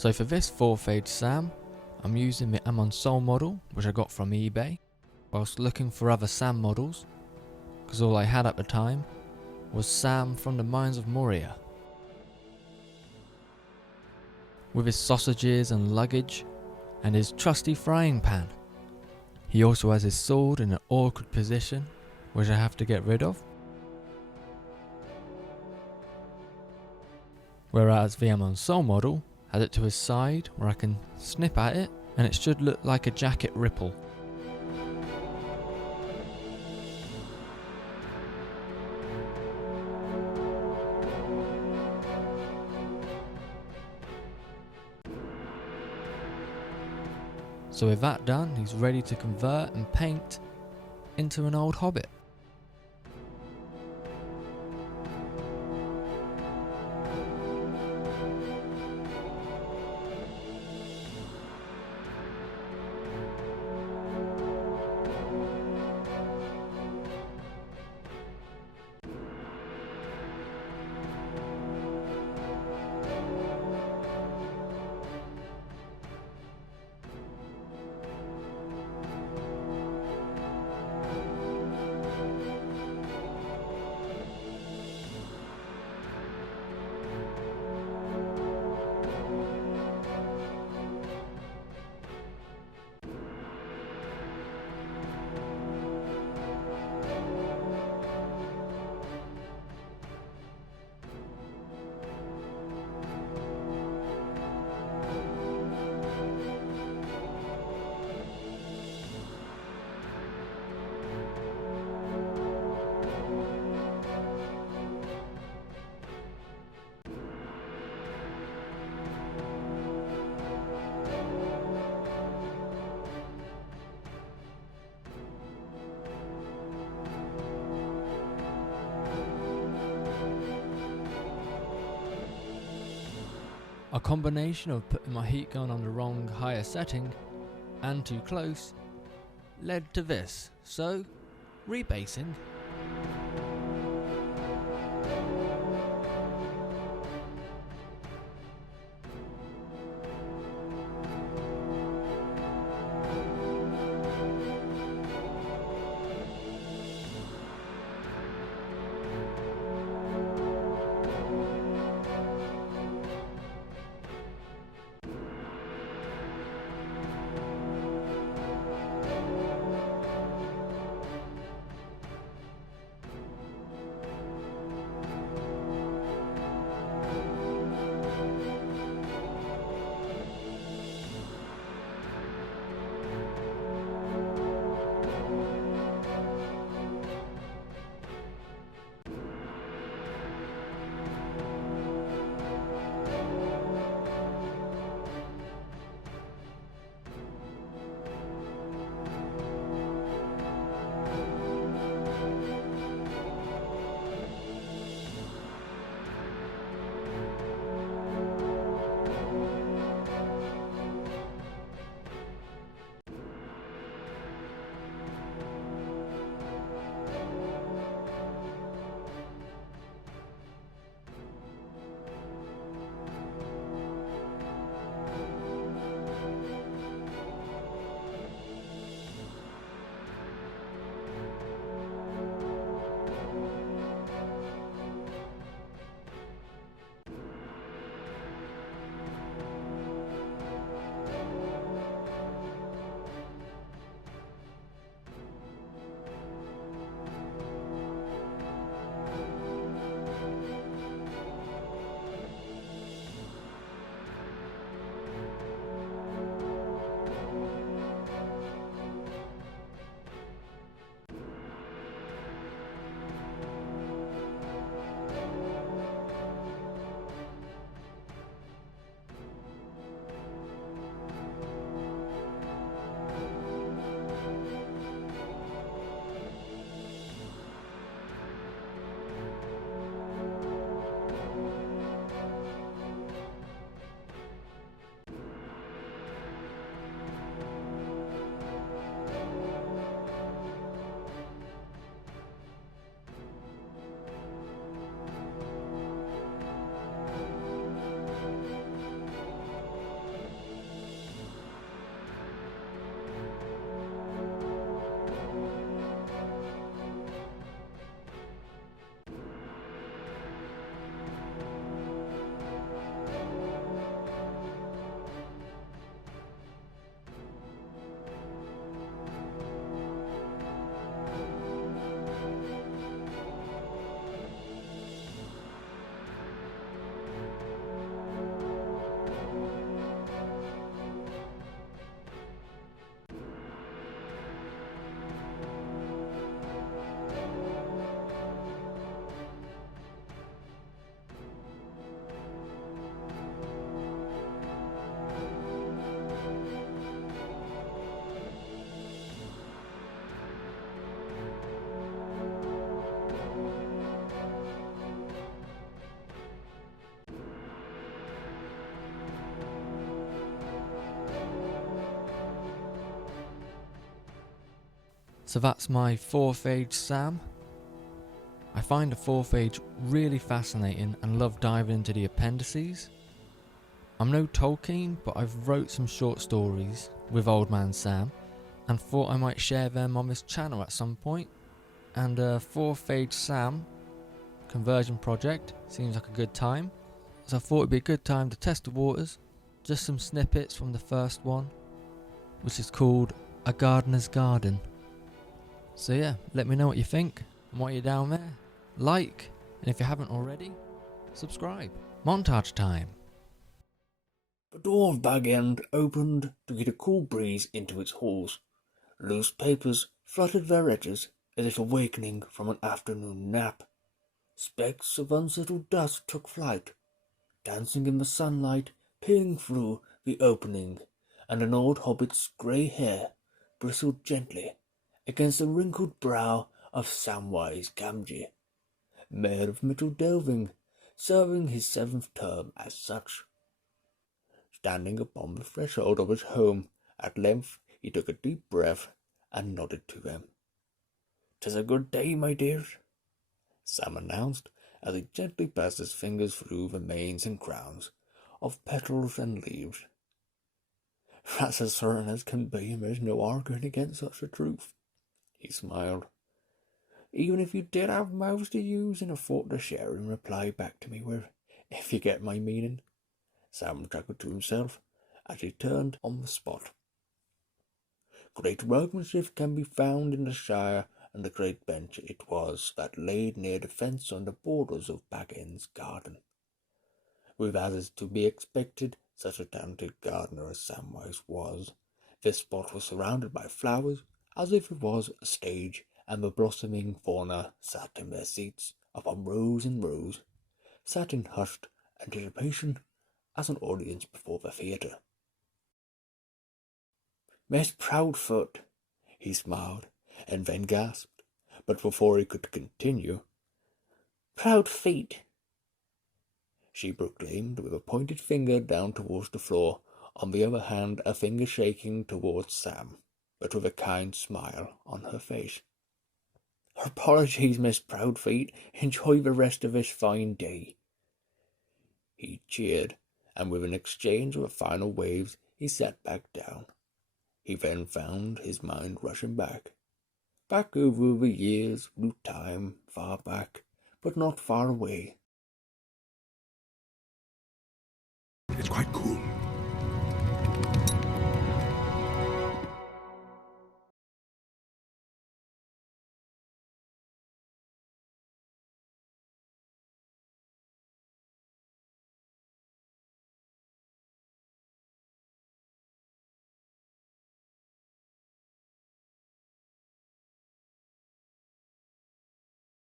So for this 4th Age Sam, I'm using the Amon Sol model, which I got from eBay, whilst looking for other Sam models, because all I had at the time was Sam from the Mines of Moria. With his sausages and luggage, and his trusty frying pan. He also has his sword in an awkward position, which I have to get rid of. Whereas the Amon Sol model has it to his side where I can snip at it and it should look like a jacket ripple. So with that done, he's ready to convert and paint into an old hobbit. A combination of putting my heat gun on the wrong higher setting and too close led to this, so rebasing. So that's my 4th age Sam. I find the 4th age really fascinating and love diving into the appendices. I'm no Tolkien, but I've wrote some short stories with Old Man Sam and thought I might share them on this channel at some point. And 4th age Sam conversion project seems like a good time, so I thought it'd be a good time to test the waters. Just some snippets from the first one, which is called A Gardener's Garden. So yeah, let me know what you think, and while you're down there, like, and if you haven't already, subscribe. Montage time. The door of Bag End opened to get a cool breeze into its halls. Loose papers fluttered their edges as if awakening from an afternoon nap. Specks of unsettled dust took flight, dancing in the sunlight, peering through the opening, and an old hobbit's grey hair bristled gently against the wrinkled brow of Samwise Gamgee, Mayor of Middle Delving, serving his 7th term as such. Standing upon the threshold of his home, at length he took a deep breath and nodded to them. "'Tis a good day, my dears," Sam announced, as he gently passed his fingers through the manes and crowns of petals and leaves. "That's as certain as can be, and there's no arguing against such a truth," he smiled. "Even if you did have mouths to use and a thought to share and reply back to me with, if you get my meaning," Sam chuckled to himself as he turned on the spot. Great workmanship can be found in the Shire, and a great bench it was that laid near the fence on the borders of Bag End's garden. With, as is to be expected, such a talented gardener as Samwise was, this spot was surrounded by flowers, as if it was a stage, and the blossoming fauna sat in their seats upon rows and rows, sat in hushed anticipation as an audience before the theatre. "Miss Proudfoot," he smiled, and then gasped, but before he could continue, "Proud feet," she proclaimed with a pointed finger down towards the floor, on the other hand a finger shaking towards Sam, but with a kind smile on her face. "Apologies, Miss Proudfeet. Enjoy the rest of this fine day." He cheered, and with an exchange of final waves he sat back down. He then found his mind rushing back over the years, through time, far back, but not far away,